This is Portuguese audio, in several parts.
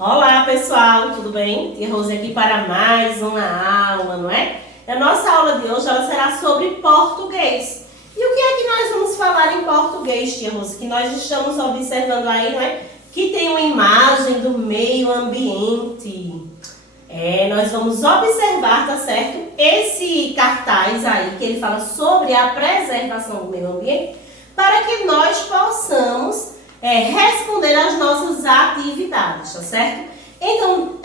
Olá pessoal, tudo bem? Tia Rose aqui para mais uma aula, não é? A nossa aula de hoje ela será sobre português. E o que é que nós vamos falar em português, tia Rose? Que nós estamos observando aí, não é? Que tem uma imagem do meio ambiente. Nós vamos observar, tá certo? Esse cartaz aí, que ele fala sobre a preservação do meio ambiente, para que nós possamos responder às nossas atividades, tá certo? Então,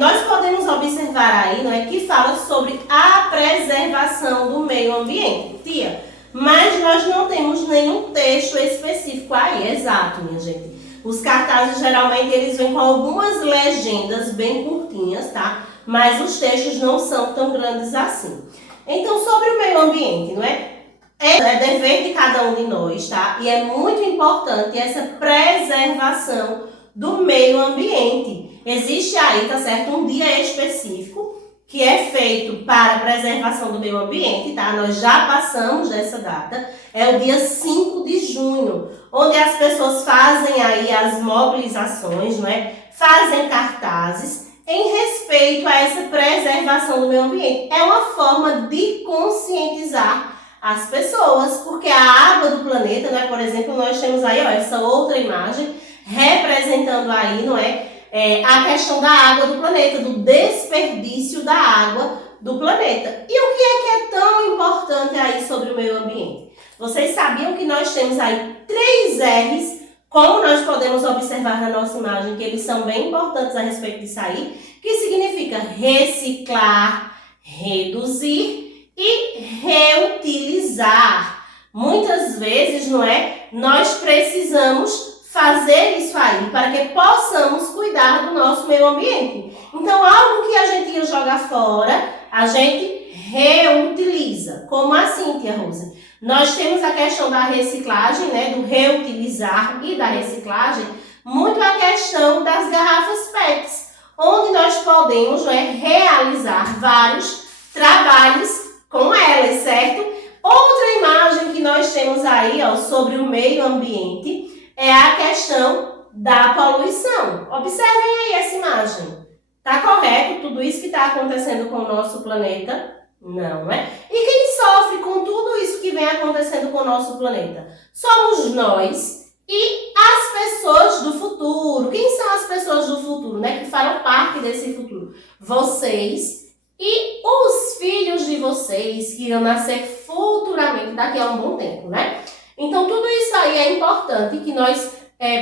nós podemos observar aí, não é, que fala sobre a preservação do meio ambiente, tia, mas nós não temos nenhum texto específico aí, exato, minha gente. Os cartazes, geralmente, eles vêm com algumas legendas bem curtinhas, tá? Mas os textos não são tão grandes assim. Então, sobre o meio ambiente, não é? É dever de cada um de nós, tá? E é muito importante essa preservação do meio ambiente. Existe aí, tá certo, um dia específico que é feito para a preservação do meio ambiente, tá? Nós já passamos dessa data, é o dia 5 de junho, onde as pessoas fazem aí as mobilizações, não é? Fazem cartazes em respeito a essa preservação do meio ambiente. É uma forma de conscientizar as pessoas, porque a água do planeta, né, por exemplo, nós temos aí, ó, essa outra imagem representando aí, não é, a questão da água do planeta, do desperdício da água do planeta. E o que é tão importante aí sobre o meio ambiente? Vocês sabiam que nós temos aí 3 R's, como nós podemos observar na nossa imagem, que eles são bem importantes a respeito disso aí, que significa reciclar, reduzir e reutilizar. Muitas vezes, não é? Nós precisamos fazer isso aí para que possamos cuidar do nosso meio ambiente. Então, algo que a gente ia jogar fora, a gente reutiliza. Como assim, tia Rose? Nós temos a questão da reciclagem, né? Do reutilizar e da reciclagem, muito a questão das garrafas PETs, onde nós podemos, né, realizar vários trabalhos com elas, certo? Outra imagem que nós temos aí, ó, sobre o meio ambiente é a questão da poluição. Observem aí essa imagem. Tá correto tudo isso que está acontecendo com o nosso planeta? Não, é? E quem sofre com tudo isso que vem acontecendo com o nosso planeta? Somos nós e as pessoas do futuro. Quem são as pessoas do futuro, né? Que farão parte desse futuro? Vocês e os filhos de vocês que irão nascer futuramente, daqui a um bom tempo, né? Então, tudo isso aí é importante que nós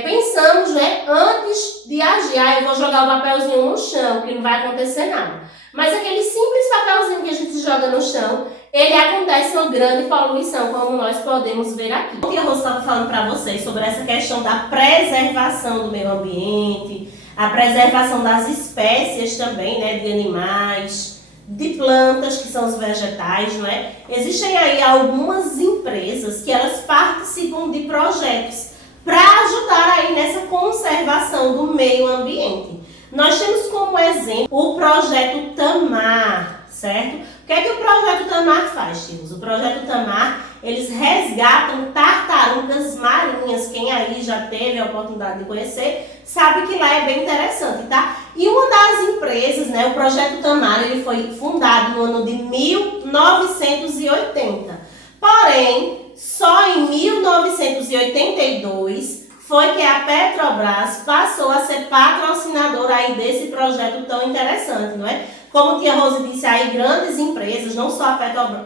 pensamos, né, antes de agir. Eu vou jogar o papelzinho no chão, que não vai acontecer nada. Mas aquele simples papelzinho que a gente joga no chão, ele acontece uma grande poluição, como nós podemos ver aqui. O que a Rose estava falando para vocês sobre essa questão da preservação do meio ambiente, a preservação das espécies também, né, de animais, de plantas, que são os vegetais, não é? Existem aí algumas empresas que elas participam de projetos para ajudar aí nessa conservação do meio ambiente. Nós temos como exemplo o projeto Tamar, certo? O que é que o projeto Tamar faz, tios? O projeto Tamar, eles resgatam tartarugas marinhas. Quem aí já teve a oportunidade de conhecer, sabe que lá é bem interessante, tá? E uma das empresas, né, o projeto Tamar, ele foi fundado no ano de 1980. Porém, só em 1982 foi que a Petrobras passou a ser patrocinadora aí desse projeto tão interessante, não é? Como tia Rose disse aí, grandes empresas, não só a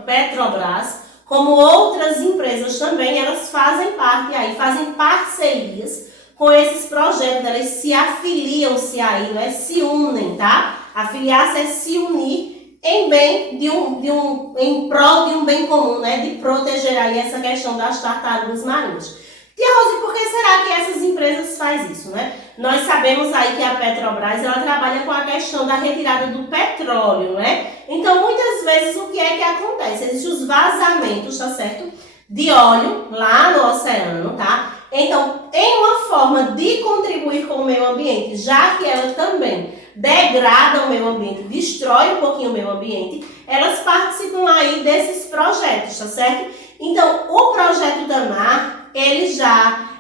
Petrobras, como outras empresas também, elas fazem parte aí, fazem parcerias com esses projetos, elas se afiliam-se aí, não é? Se unem, tá? Afiliar-se é se unir em bem em prol de um bem comum, né? De proteger aí essa questão das tartarugas marinhas. Tia Rose, por que será que essas empresas fazem isso, né? Nós sabemos aí que a Petrobras, ela trabalha com a questão da retirada do petróleo, né? Então, muitas vezes, o que é que acontece? Existem os vazamentos, tá certo? De óleo lá no oceano, tá? Então, em uma forma de contribuir com o meio ambiente, já que ela também degrada o meio ambiente, destrói um pouquinho o meio ambiente, elas participam aí desses projetos, tá certo? Então, o projeto Tamar, ele já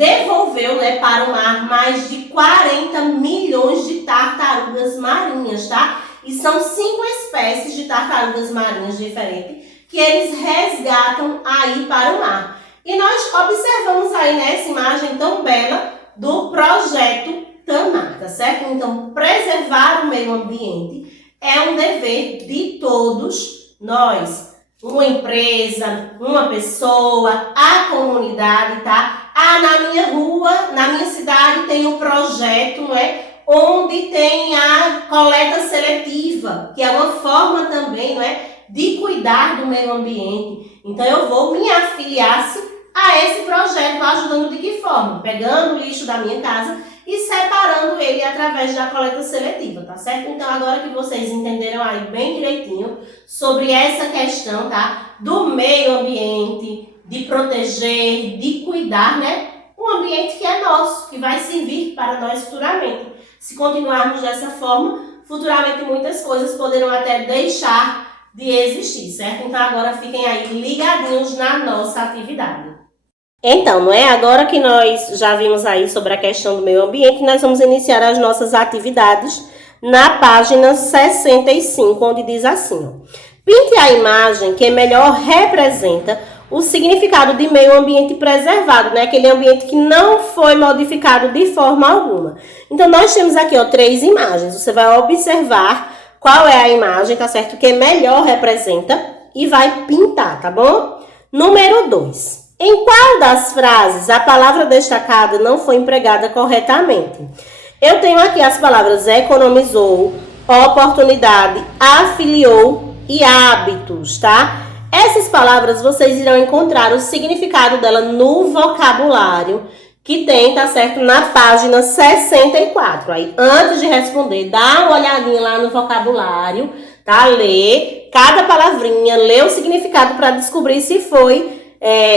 devolveu, né, para o mar mais de 40 milhões de tartarugas marinhas, tá? E são 5 espécies de tartarugas marinhas diferentes que eles resgatam aí para o mar. E nós observamos aí nessa imagem tão bela do projeto Tamar, tá certo? Então, preservar o meio ambiente é um dever de todos nós. Uma empresa, uma pessoa, a comunidade, tá? Na minha rua, na minha cidade tem um projeto, não é? Onde tem a coleta seletiva, que é uma forma também, não é? De cuidar do meio ambiente. Então, eu vou me afiliar-se a esse projeto, ajudando de que forma? Pegando o lixo da minha casa e separando ele através da coleta seletiva, tá certo? Então, agora que vocês entenderam aí bem direitinho sobre essa questão, tá? Do meio ambiente, de proteger, de cuidar, né? Um ambiente que é nosso, que vai servir para nós futuramente. Se continuarmos dessa forma, futuramente muitas coisas poderão até deixar de existir, certo? Então, agora fiquem aí ligadinhos na nossa atividade. Então, não é? Agora que nós já vimos aí sobre a questão do meio ambiente, nós vamos iniciar as nossas atividades na página 65, onde diz assim, ó, pinte a imagem que melhor representa o significado de meio ambiente preservado, né? Aquele ambiente que não foi modificado de forma alguma. Então, nós temos aqui, ó, 3 imagens. Você vai observar qual é a imagem, tá certo? Que melhor representa e vai pintar, tá bom? Número 2. Em qual das frases a palavra destacada não foi empregada corretamente? Eu tenho aqui as palavras economizou, oportunidade, afiliou e hábitos, tá? Essas palavras vocês irão encontrar o significado dela no vocabulário que tem, tá certo? Na página 64. Aí, antes de responder, dá uma olhadinha lá no vocabulário, tá? Lê cada palavrinha, lê o significado para descobrir se foi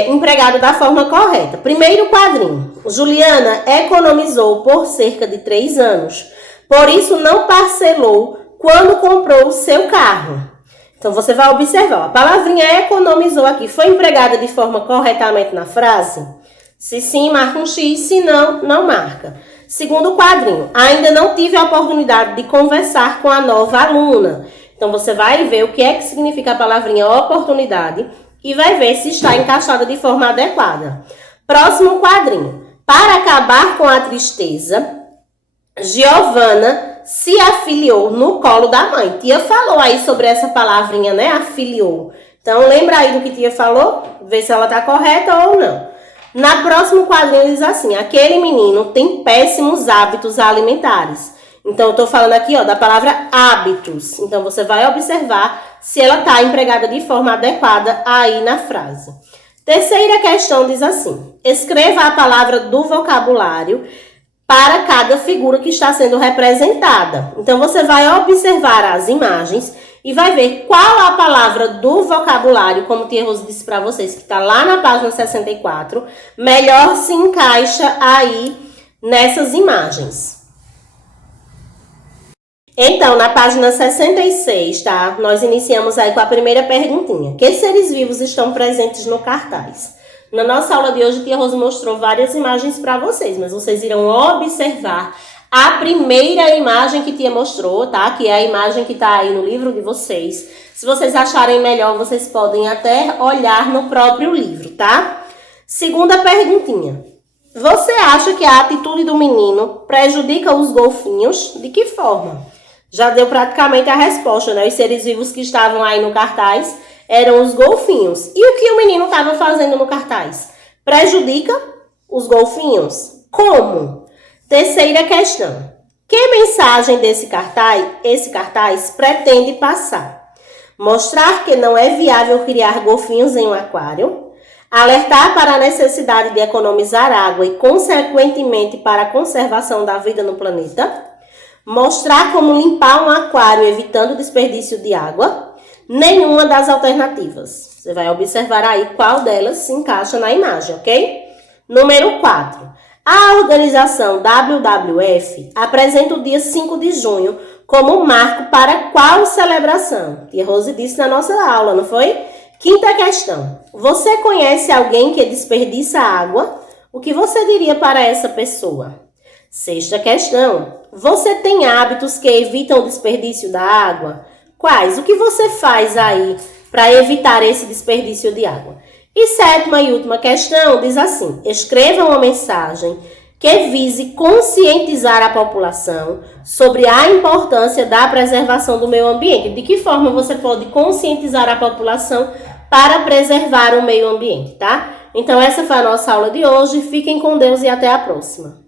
empregado da forma correta. Primeiro quadrinho. Juliana economizou por cerca de 3 anos. Por isso, não parcelou quando comprou o seu carro. Então, você vai observar. Ó, a palavrinha economizou aqui foi empregada de forma corretamente na frase? Se sim, marca um X. Se não, não marca. Segundo quadrinho. Ainda não tive a oportunidade de conversar com a nova aluna. Então, você vai ver o que é que significa a palavrinha oportunidade e vai ver se está encaixada de forma adequada. Próximo quadrinho. Para acabar com a tristeza, Giovana se afiliou no colo da mãe. Tia falou aí sobre essa palavrinha, né? Afiliou. Então, lembra aí do que tia falou? Vê se ela está correta ou não. Na próximo quadrinho diz assim, aquele menino tem péssimos hábitos alimentares. Então, eu estou falando aqui, ó, da palavra hábitos. Então, você vai observar se ela está empregada de forma adequada aí na frase. Terceira questão diz assim, escreva a palavra do vocabulário para cada figura que está sendo representada. Então, você vai observar as imagens e vai ver qual a palavra do vocabulário, como tia Rose disse para vocês, que está lá na página 64, melhor se encaixa aí nessas imagens. Então, na página 66, tá? Nós iniciamos aí com a primeira perguntinha. Que seres vivos estão presentes no cartaz? Na nossa aula de hoje, a tia Rose mostrou várias imagens para vocês, mas vocês irão observar a primeira imagem que tia mostrou, tá? Que é a imagem que está aí no livro de vocês. Se vocês acharem melhor, vocês podem até olhar no próprio livro, tá? Segunda perguntinha. Você acha que a atitude do menino prejudica os golfinhos? De que forma? Já deu praticamente a resposta, né? Os seres vivos que estavam aí no cartaz eram os golfinhos. E o que o menino estava fazendo no cartaz? Prejudica os golfinhos? Como? Terceira questão. Que mensagem esse cartaz pretende passar? Mostrar que não é viável criar golfinhos em um aquário. Alertar para a necessidade de economizar água e, consequentemente, para a conservação da vida no planeta. Mostrar como limpar um aquário evitando desperdício de água. Nenhuma das alternativas. Você vai observar aí qual delas se encaixa na imagem, ok? Número 4. A organização WWF apresenta o dia 5 de junho como marco para qual celebração? Tia Rose disse na nossa aula, não foi? Quinta questão. Você conhece alguém que desperdiça água? O que você diria para essa pessoa? Sexta questão. Você tem hábitos que evitam o desperdício da água? Quais? O que você faz aí para evitar esse desperdício de água? E sétima e última questão diz assim: escreva uma mensagem que vise conscientizar a população sobre a importância da preservação do meio ambiente. De que forma você pode conscientizar a população para preservar o meio ambiente, tá? Então essa foi a nossa aula de hoje. Fiquem com Deus e até a próxima.